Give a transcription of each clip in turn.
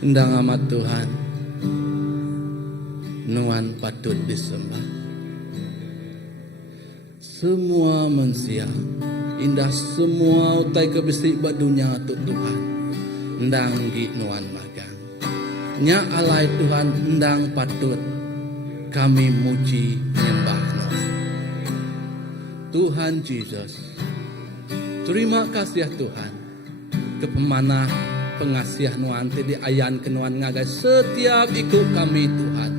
Endang amat Tuhan, nuan patut disembah. Semua manusia, indah semua utai kebesik badunya tu Tuhan. Endang gi nuan magang. Nya alai Tuhan endang patut kami muji nyembah no. Tuhan Yesus, terima kasih ya Tuhan. Kepemanah pengasiah nuan di ayan kenuan ngagai setiap ikut kami Tuhan.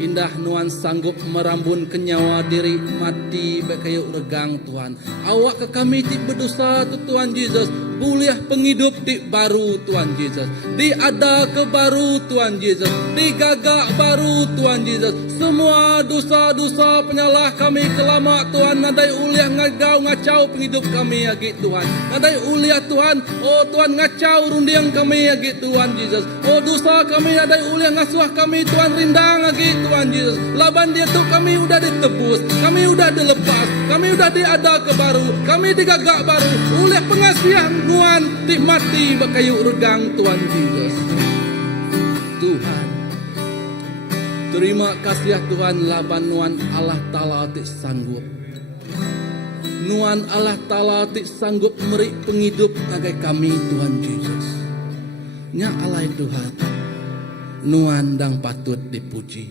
Indah nuan sanggup merambun kenyawa diri mati bekayuk regang Tuhan. Awak ke kami ti berdosa tu Tuhan Yesus. Buliah penghidup di baru Tuhan Yesus. Di ada ke baru Tuhan Yesus. Di gagak baru Tuhan Yesus. Semua dosa-dosa penyalah kami kelama Tuhan. Nadai uliah ngagau ngacau penghidup kami agi Tuhan. Nadai uliah Tuhan. Oh Tuhan ngacau rundiang kami agi Tuhan Yesus. Oh dosa kami nadai uliah ngasuh kami Tuhan rindang agi Tuhan Yesus. Laban dia tu kami udah ditebus. Kami udah dilepas. Kami udah diada ke baru. Kami digagak baru. Uliah pengasihan Tuhan ti mati bakayu regang Tuhan Yesus. Tuhan, terima kasih ya Tuhan laban nuan Allah Ta'ala ti sanggup. Nuan Allah Ta'ala ti sanggup meri penghidup agai kami Tuhan Yesus. Nya alai Tuhan, nuan dang patut dipuji.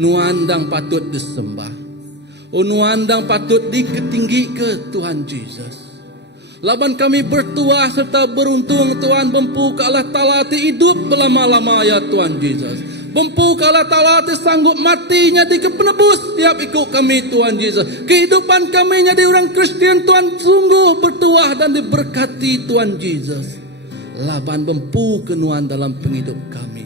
Nuan dang patut disembah. Oh nuan dang patut diketinggi ke Tuhan Yesus. Laban kami bertuah serta beruntung Tuhan bempu ke Allah Ta'ala ti hidup berlama-lama ya Tuhan Yesus. Bempu ke Allah Ta'ala ti sanggup matinya di kepenebus tiap ikut kami Tuhan Yesus. Kehidupan kami jadi orang Kristen Tuhan sungguh bertuah dan diberkati Tuhan Yesus. Laban bempu kenuan dalam penghidup kami.